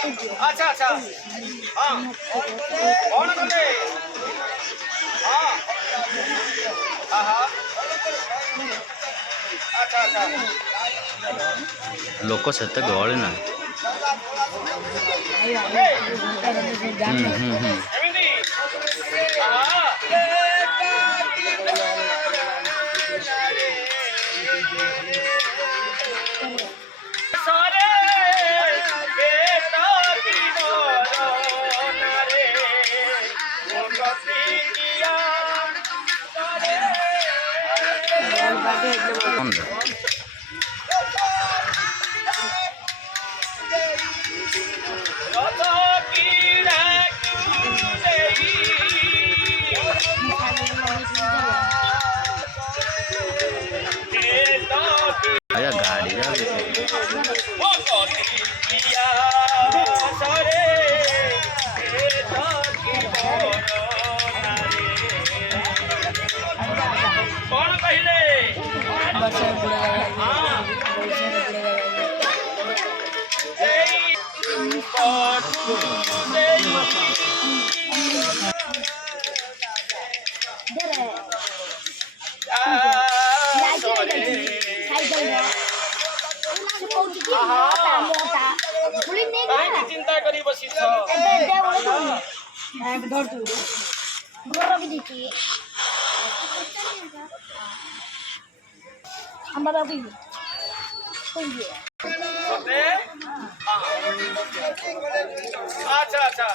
अच्छा अच्छा हाँ कौन कले हाँ हाँ हाँ अच्छा अच्छा लोक सेते गहଳି ना एमिति हाँ कौन आया गाड़ी जा कौन कहले चिंता करी बसी अच्छा अच्छा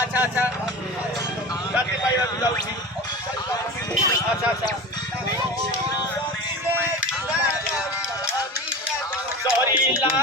अच्छा अच्छा राति पाइबा जाउछि अच्छा अच्छा सरिला